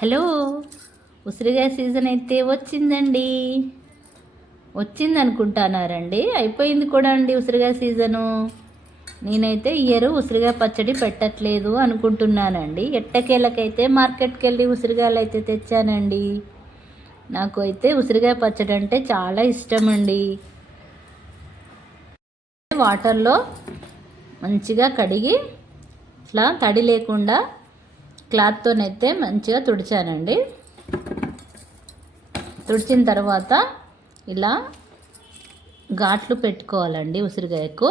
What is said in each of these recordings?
Hello, ఉసిరికాయ season అయితే వచ్చింది అనుకుంటున్నారండి. అయిపోయింది కూడా అండి ఉసిరికాయ సీజను. నేనైతే ఇయర్ ఉసిరికాయ పచ్చడి పెట్టట్లేదు అనుకుంటున్నానండి. ఎట్టకేలకైతే మార్కెట్కి వెళ్ళి ఉసిరికాయలు అయితే తెచ్చానండి. నాకు అయితే ఉసిరికాయ పచ్చడి అంటే చాలా ఇష్టం అండి. వాటర్లో మంచిగా కడిగి ఇట్లా తడి లేకుండా క్లాత్తోనైతే మంచిగా తుడిచానండి. తుడిచిన తర్వాత ఇలా ఘాట్లు పెట్టుకోవాలండి. ఉసిరికాయకు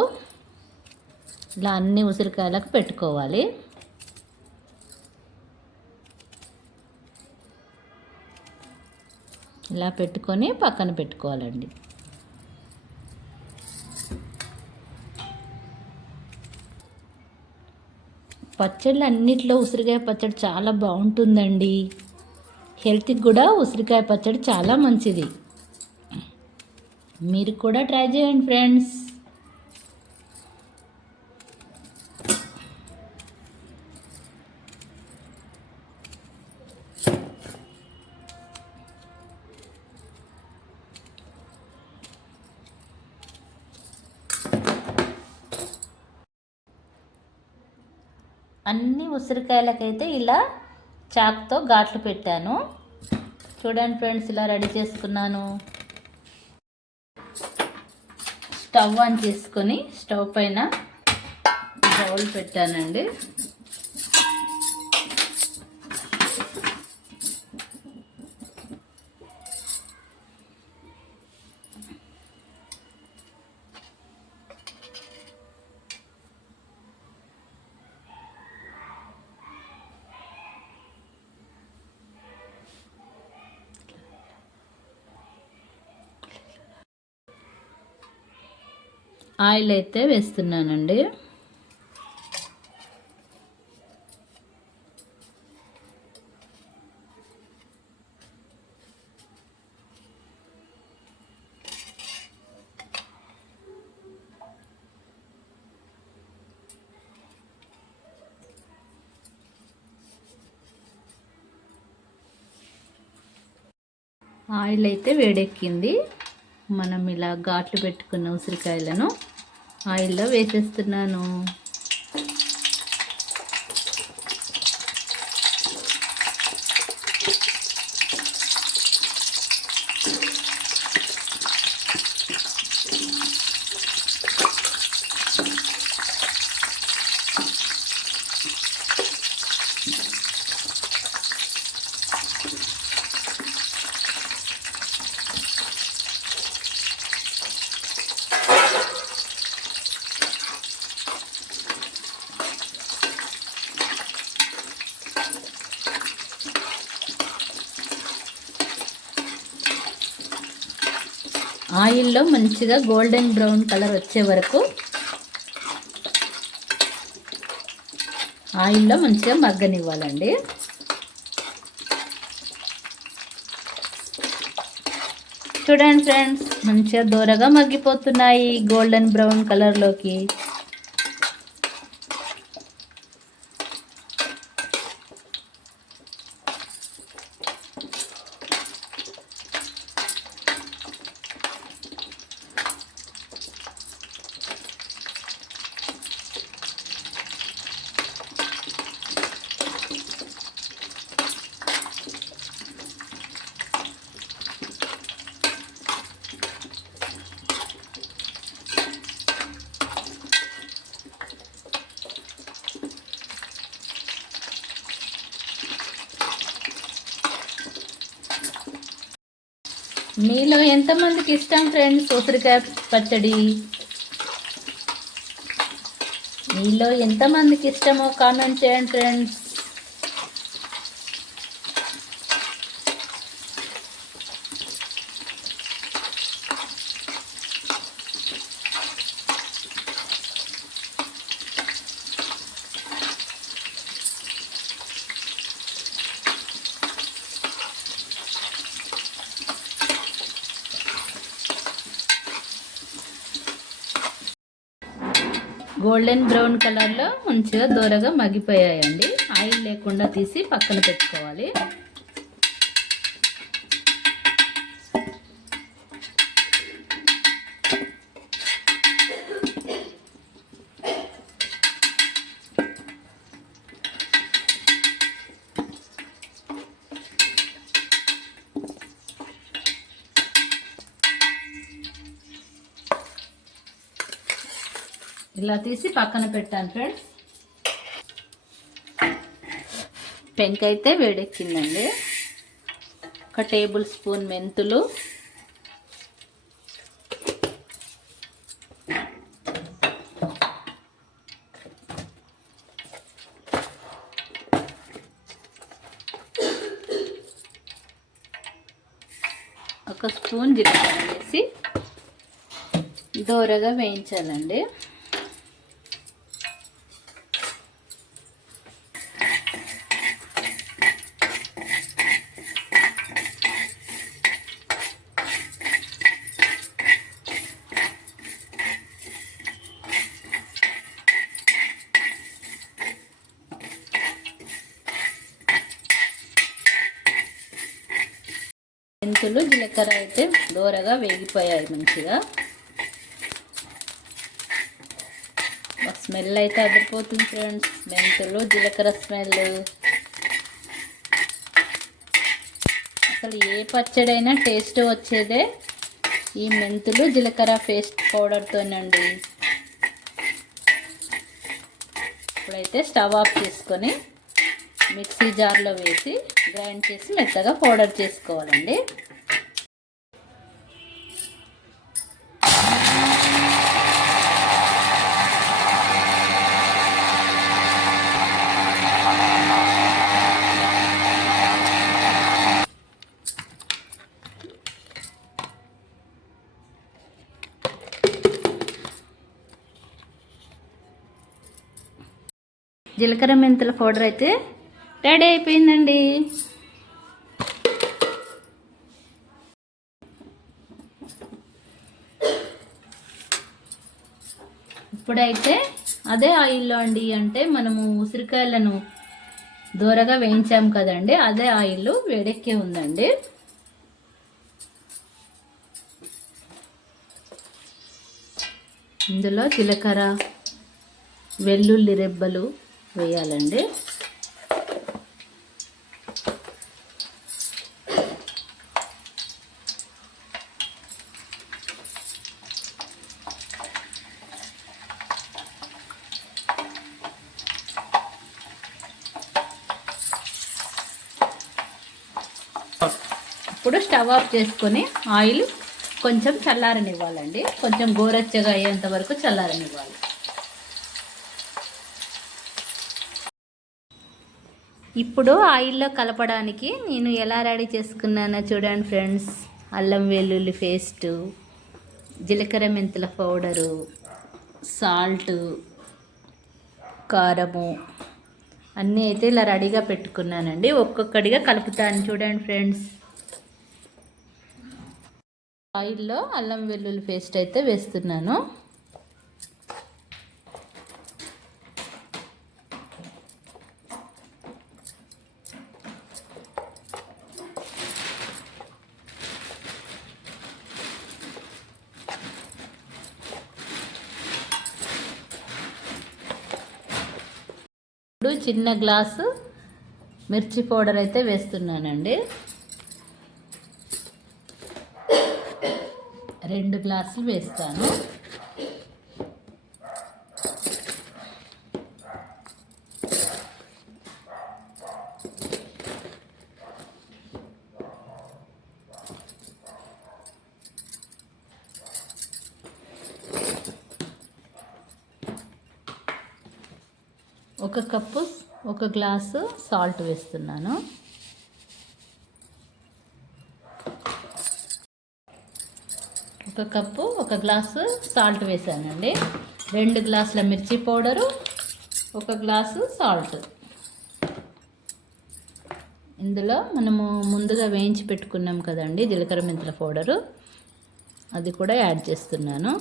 ఇలా అన్ని ఉసిరికాయలకు పెట్టుకోవాలి. ఇలా పెట్టుకొని పక్కన పెట్టుకోవాలండి. పచ్చళ్ళు అన్నిట్లో ఉసిరికాయ పచ్చడి చాలా బాగుంటుందండి. హెల్త్కి కూడా ఉసిరికాయ పచ్చడి చాలా మంచిది. మీరు కూడా ట్రై చేయండి ఫ్రెండ్స్. అన్ని ఉసిరికాయలకైతే ఇలా చాక్తో ఘాట్లు పెట్టాను. చూడండి ఫ్రెండ్స్, ఇలా రెడీ చేసుకున్నాను. స్టవ్ ఆన్ చేసుకొని స్టవ్ పైన బౌల్ పెట్టానండి. ఆయిల్ అయితే వేస్తున్నానండి. ఆయిల్ అయితే వేడెక్కింది. మనం ఇలా ఘాట్లు పెట్టుకున్న ఉసిరికాయలను ఆయిల్లో వేసేస్తున్నాను. ఆయిల్లో మంచిగా గోల్డెన్ బ్రౌన్ కలర్ వచ్చే వరకు ఆయిల్లో మంచిగా మగ్గనివ్వాలండి. చూడండి ఫ్రెండ్స్, మంచిగా దూరగా మగ్గిపోతున్నాయి గోల్డెన్ బ్రౌన్ కలర్లోకి. మీలో ఎంతమందికి ఇష్టం ఫ్రెండ్స్ ఉసిరికాయ పచ్చడి? మీలో ఎంతమందికి ఇష్టమో కామెంట్ చేయండి ఫ్రెండ్స్. గోల్డెన్ బ్రౌన్ కలర్లో మంచిగా దూరగా మగ్గిపోయాయండి. ఆయిల్ లేకుండా తీసి పక్కన పెట్టుకోవాలి. ఇలా తీసి పక్కన పెట్టాను ఫ్రెండ్స్. పెంక అయితే వేడెక్కిందండి. 1 టేబుల్ స్పూన్ మెంతులు, 1 స్పూన్ జీలకర్ర వేసి దోరగా వేయించాలండి. మెంతులు జీలకర్ర అయితే దోరగా వేగిపోయాయి మంచిగా. స్మెల్ అయితే అదిరిపోతుంది ఫ్రెండ్స్. మెంతులు జీలకర్ర స్మెల్ అసలు ఏ పచ్చడైనా టేస్ట్ వచ్చేదే ఈ మెంతులు జీలకర్ర పేస్ట్ పౌడర్తోనండి. ఇప్పుడైతే స్టవ్ ఆఫ్ చేసుకొని మిక్సీ జార్లో వేసి గ్రైండ్ చేసి మెత్తగా పౌడర్ చేసుకోవాలండి. జీలకర్ర మెంతుల పౌడర్ అయితే రెడీ అయిపోయిందండి. ఇప్పుడైతే అదే ఆయిల్లో అండి, అంటే మనము ఉసిరికాయలను దూరగా వేయించాం కదండి, అదే ఆయిల్ వేడెక్కి ఉందండి. ఇందులో జీలకర్ర వెల్లుల్లి రెబ్బలు వేయాలండి. ఇప్పుడు స్టవ్ ఆఫ్ చేసుకొని ఆయిల్ కొంచెం చల్లారనివ్వాలండి. కొంచెం గోరెచ్చగా అయ్యేంత వరకు చల్లారనివ్వాలి. ఇప్పుడు ఆయిల్లో కలపడానికి నేను ఎలా రెడీ చేసుకున్నానో చూడండి ఫ్రెండ్స్. అల్లం వెల్లుల్లి పేస్టు, జీలకర్ర మెంతుల పౌడరు, సాల్టు, కారము అన్నీ అయితే ఇలా రెడీగా పెట్టుకున్నానండి. ఒక్కొక్కటిగా కలుపుతాను చూడండి ఫ్రెండ్స్. ఆయిల్లో అల్లం వెల్లుల్లి పేస్ట్ అయితే వేస్తున్నాను. ఇప్పుడు చిన్న గ్లాసు మిర్చి పౌడర్ అయితే వేస్తున్నానండి. 2 గ్లాసులు వేస్తాను. ఒక కప్పు 1 గ్లాసు సాల్ట్ వేస్తున్నాను. ఒక కప్పు 1 గ్లాసు సాల్ట్ వేసానండి. 2 గ్లాసుల మిర్చి పౌడరు, 1 గ్లాసు సాల్ట్. ఇందులో మనము ముందుగా వేయించి పెట్టుకున్నాం కదండి జీలకర్ర మెంతుల పౌడరు, అది కూడా యాడ్ చేస్తున్నాను.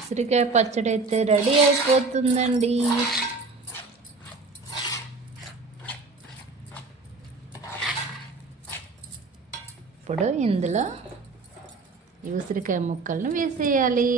ఉసిరికాయ పచ్చడి అయితే రెడీ అయిపోతుందండి. ఇప్పుడు ఇందులో ఈ ఉసిరికాయ ముక్కలను వేసేయాలి.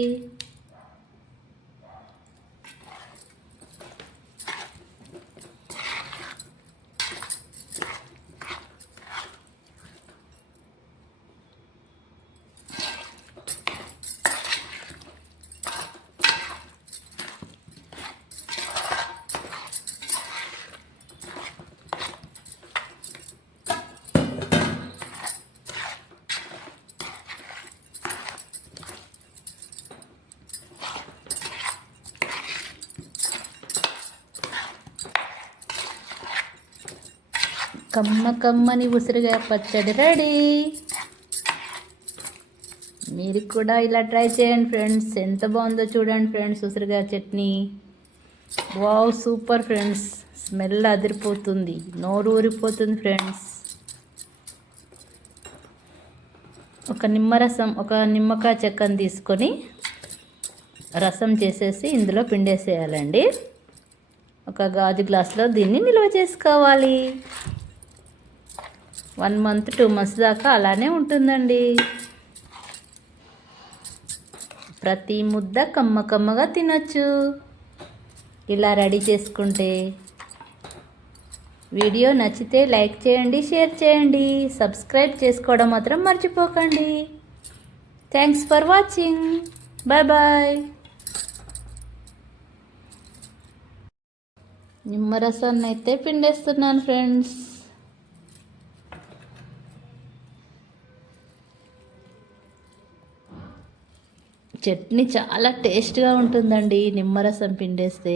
కమ్మని ఉసిరికాయ పచ్చడి రెడీ. మీరు కూడా ఇలా ట్రై చేయండి ఫ్రెండ్స్. ఎంత బాగుందో చూడండి ఫ్రెండ్స్ ఉసిరికాయ chutney. Wow, super friends. Smell అదిరిపోతుంది, నోరు ఊరిపోతుంది ఫ్రెండ్స్. ఒక నిమ్మకాయ చెక్కను తీసుకొని రసం చేసేసి ఇందులో పిండేసేయాలండి. ఒక గాజు గ్లాసులో దీన్ని నిల్వ చేసుకోవాలి. 1 మంత్ 2 మంత్స్ దాకా అలానే ఉంటుందండి. ప్రతి ముద్ద కమ్మగా తినొచ్చు ఇలా రెడీ చేసుకుంటే. వీడియో నచ్చితే లైక్ చేయండి, షేర్ చేయండి, సబ్స్క్రైబ్ చేసుకోవడం మాత్రం మర్చిపోకండి. Thanks for watching. బాయ్. నిమ్మరసాన్ని అయితే పిండేస్తున్నాను ఫ్రెండ్స్. చట్నీ చాలా టేస్ట్గా ఉంటుందండి నిమ్మరసం పిండేస్తే.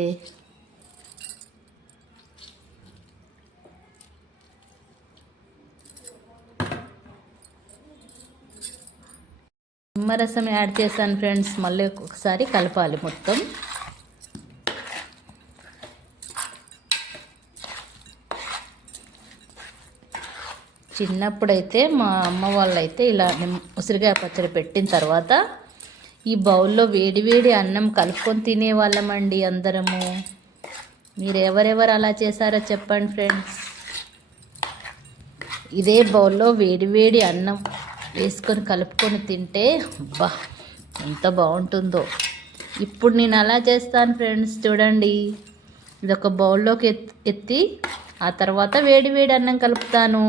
నిమ్మరసం యాడ్ చేశాను ఫ్రెండ్స్. మళ్ళీ ఒకసారి కలపాలి మొత్తం. చిన్నప్పుడైతే మా అమ్మ వాళ్ళైతే ఇలా ఉసిరికాయ పచ్చడి పెట్టిన తర్వాత ఈ బౌల్లో వేడి అన్నం కలుపుకొని తినేవాళ్ళమండి అందరము. మీరు ఎవరెవరు అలా చేశారో చెప్పండి ఫ్రెండ్స్. ఇదే బౌల్లో వేడి అన్నం వేసుకొని కలుపుకొని తింటే బా ఎంత బాగుంటుందో. ఇప్పుడు నేను అలా చేస్తాను ఫ్రెండ్స్. చూడండి, ఇది ఒక బౌల్లోకి ఎత్తి ఆ తర్వాత వేడి అన్నం కలుపుతాను.